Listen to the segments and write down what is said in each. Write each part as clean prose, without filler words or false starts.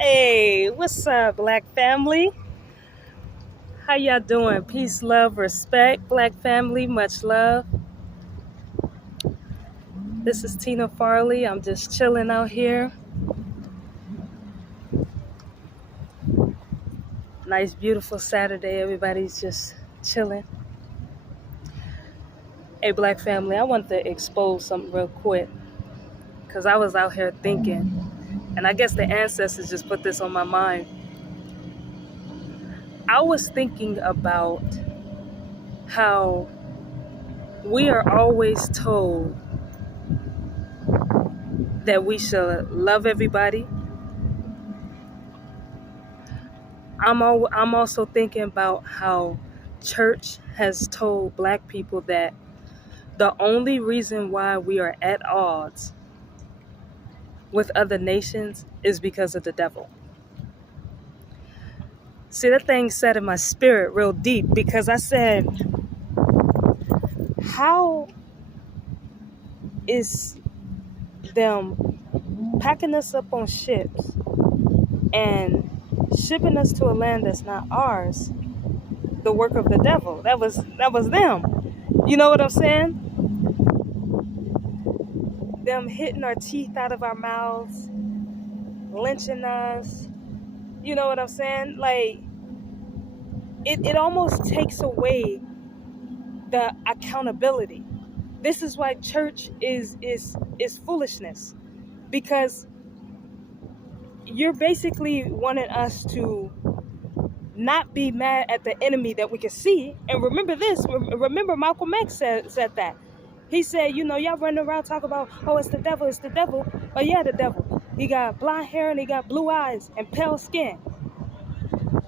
Hey, what's up, Black family? How y'all doing? Peace, love, respect, Black family, much love. This is Tina Farley. I'm just chilling out here. Nice, beautiful Saturday. Everybody's just chilling. Hey, Black family, I want to expose something real quick because I was out here thinking, and I guess the ancestors just put this on my mind. I was thinking about how we are always told that we should love everybody. I'm also thinking about how church has told Black people that the only reason why we are at odds with other nations is because of the devil. See, that thing sat in my spirit real deep because I said, how is them packing us up on ships and shipping us to a land that's not ours the work of the devil? That was them. You know what I'm saying? Them hitting our teeth out of our mouths, lynching us. You know what I'm saying? Like, it almost takes away the accountability. This is why church is foolishness, because you're basically wanting us to not be mad at the enemy that we can see. And remember this, remember Malcolm X said that. He said, y'all running around talking about, oh, it's the devil, it's the devil. Oh, yeah, the devil. He got blonde hair and he got blue eyes and pale skin.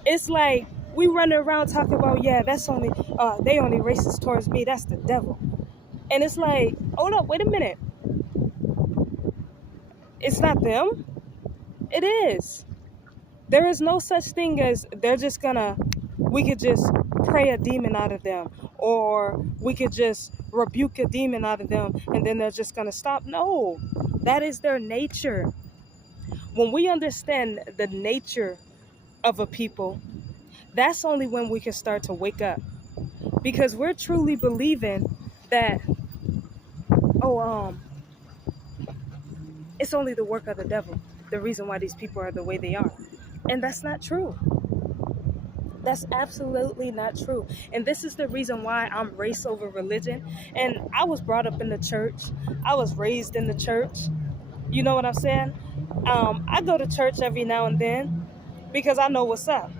It's like we running around talking about, yeah, that's only, they only racist towards me. That's the devil. And it's like, hold up, wait a minute. It's not them. It is. There is no such thing as we could just pray a demon out of them, or we could just rebuke a demon out of them and then they're just gonna stop. No, that is their nature. When we understand the nature of a people, that's only when we can start to wake up, because we're truly believing that, it's only the work of the devil, the reason why these people are the way they are. And that's not true. That's absolutely not true. And this is the reason why I'm race over religion. And I was brought up in the church. I was raised in the church. You know what I'm saying? I go to church every now and then because I know what's up.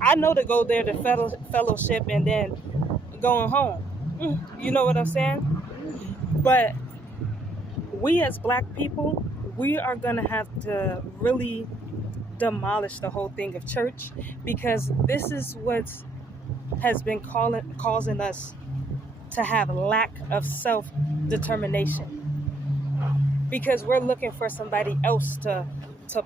I know to go there to fellowship and then going home. You know what I'm saying? But we as Black people, we are going to have to really demolish the whole thing of church, because this is what has been causing us to have lack of self-determination, because we're looking for somebody else to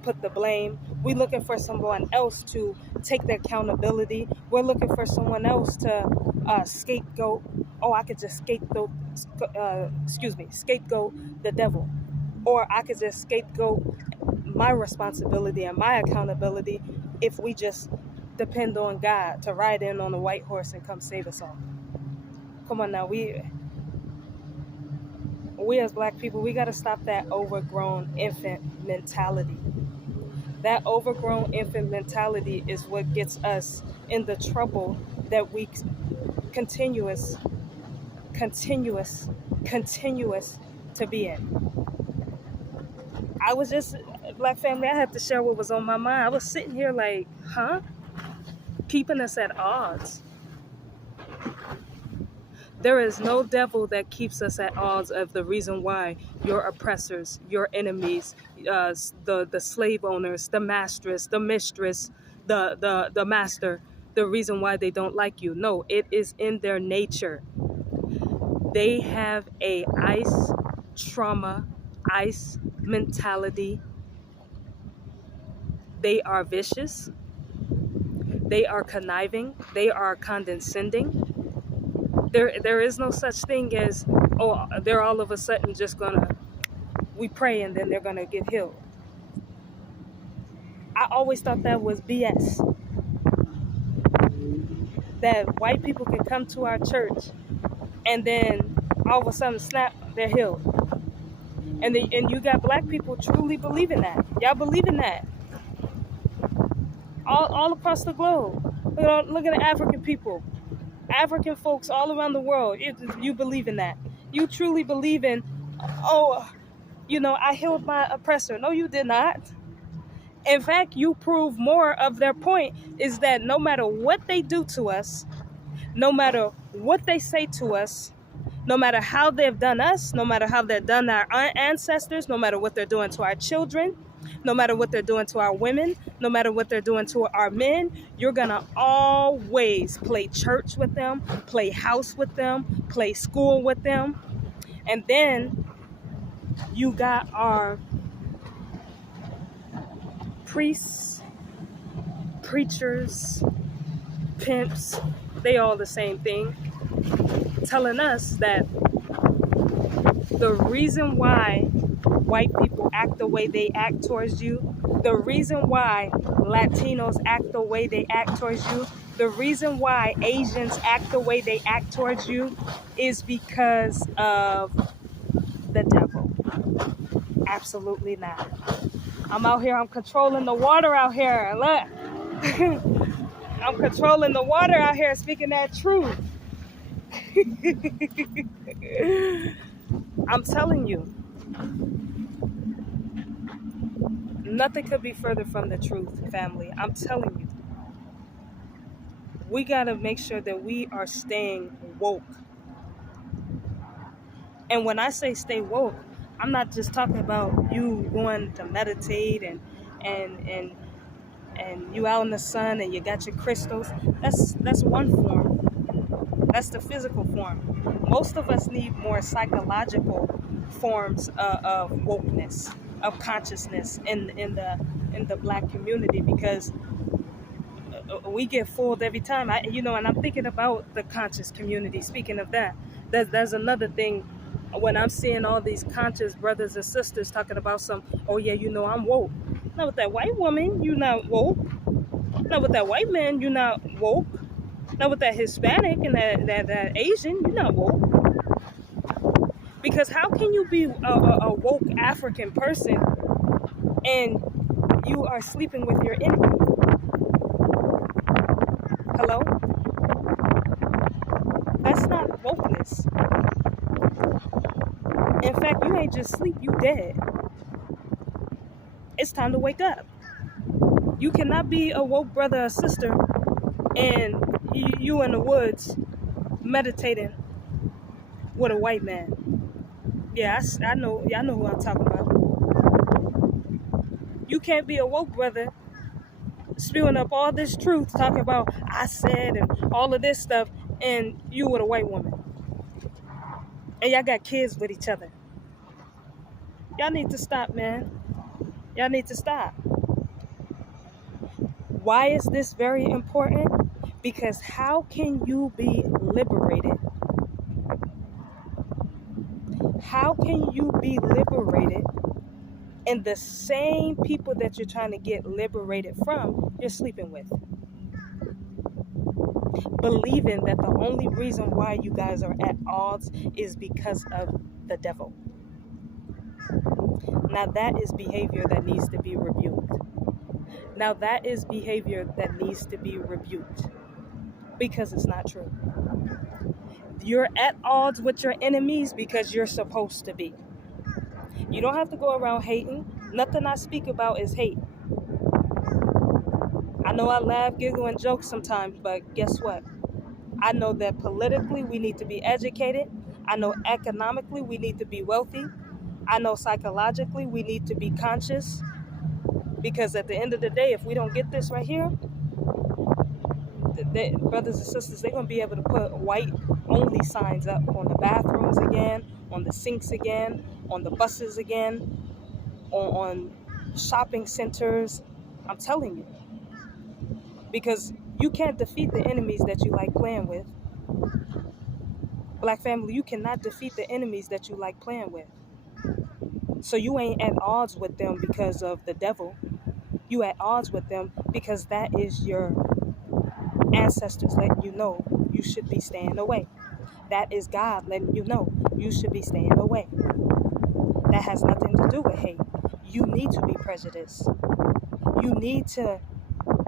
put the blame. We're looking for someone else to take the accountability. We're looking for someone else to scapegoat. Oh, I could just scapegoat the devil, or I could just scapegoat my responsibility and my accountability if we just depend on God to ride in on a white horse and come save us all. Come on now, we as Black people, we got to stop that overgrown infant mentality. That overgrown infant mentality is what gets us in the trouble that we continuous to be in. I was just, Black family, I had to share what was on my mind. I was sitting here like, keeping us at odds. There is no devil that keeps us at odds of the reason why your oppressors, your enemies, the slave owners, the mistress, the master, the reason why they don't like you. No, it is in their nature. They have a ice mentality. They are vicious. They are conniving. They are condescending. There is no such thing as, oh, they're all of a sudden just we pray and then they're gonna get healed. I always thought that was BS. That white people can come to our church and then all of a sudden snap, they're healed. And you got black people truly believing that. Y'all believe in that. All across the globe. Look at the African people. African folks all around the world. You believe in that. You truly believe in, oh, I healed my oppressor. No, you did not. In fact, you prove more of their point is that no matter what they do to us, no matter what they say to us, no matter how they've done us, no matter how they've done our ancestors, no matter what they're doing to our children, no matter what they're doing to our women, no matter what they're doing to our men, you're going to always play church with them, play house with them, play school with them. And then you got our priests, preachers, pimps, they all the same thing, telling us that the reason why white people act the way they act towards you, the reason why Latinos act the way they act towards you, the reason why Asians act the way they act towards you is because of the devil. Absolutely not. I'm out here, I'm controlling the water out here. Look. I'm controlling the water out here, speaking that truth. I'm telling you, nothing could be further from the truth, family. I'm telling you. We got to make sure that we are staying woke. And when I say stay woke, I'm not just talking about you going to meditate and you out in the sun and you got your crystals. That's one form. That's the physical form. Most of us need more psychological forms of wokeness, of consciousness in the black community, because we get fooled every time. And I'm thinking about the conscious community. Speaking of that, there's another thing. When I'm seeing all these conscious brothers and sisters talking about oh yeah, I'm woke. Not with that white woman, you not woke. Not with that white man, you not woke. Not with that Hispanic and that Asian, you not woke. Because how can you be a woke African person and you are sleeping with your enemy? Hello? That's not wokeness. In fact, you ain't just sleep, you dead. It's time to wake up. You cannot be a woke brother or sister and you in the woods meditating with a white man. Yeah, I know. Y'all know who I'm talking about. You can't be a woke brother spewing up all this truth, talking about I said and all of this stuff, and you with a white woman. And y'all got kids with each other. Y'all need to stop, man. Y'all need to stop. Why is this very important? Because how can you be liberated? How can you be liberated and the same people that you're trying to get liberated from, you're sleeping with? Believing that the only reason why you guys are at odds is because of the devil. Now that is behavior that needs to be rebuked. Now that is behavior that needs to be rebuked, because it's not true. You're at odds with your enemies because you're supposed to be. You don't have to go around hating. Nothing I speak about is hate. I know I laugh, giggle, and joke sometimes, but guess what? I know that politically we need to be educated. I know economically we need to be wealthy. I know psychologically we need to be conscious. Because at the end of the day, if we don't get this right here, brothers and sisters, they're going to be able to put white-only signs up on the bathrooms again, on the sinks again, on the buses again, on shopping centers. I'm telling you. Because you can't defeat the enemies that you like playing with. Black family, you cannot defeat the enemies that you like playing with. So you ain't at odds with them because of the devil. You at odds with them because that is your ancestors letting you know you should be staying away. That is God letting you know you should be staying away. That has nothing to do with hate. You need to be prejudiced. You need to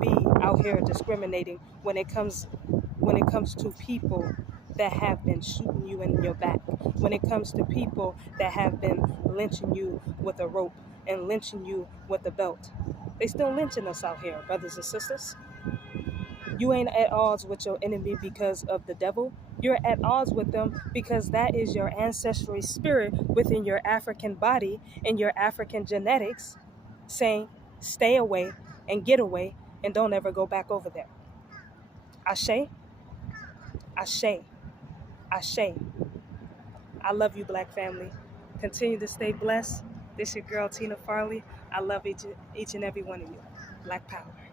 be out here discriminating when it comes to people that have been shooting you in your back, when it comes to people that have been lynching you with a rope and lynching you with a belt. They still lynching us out here, brothers and sisters. You ain't at odds with your enemy because of the devil. You're at odds with them because that is your ancestral spirit within your African body and your African genetics saying, stay away and get away and don't ever go back over there. Ashe, Ashe, Ashe. I love you, Black family. Continue to stay blessed. This your girl, Tina Farley. I love each and every one of you. Black power.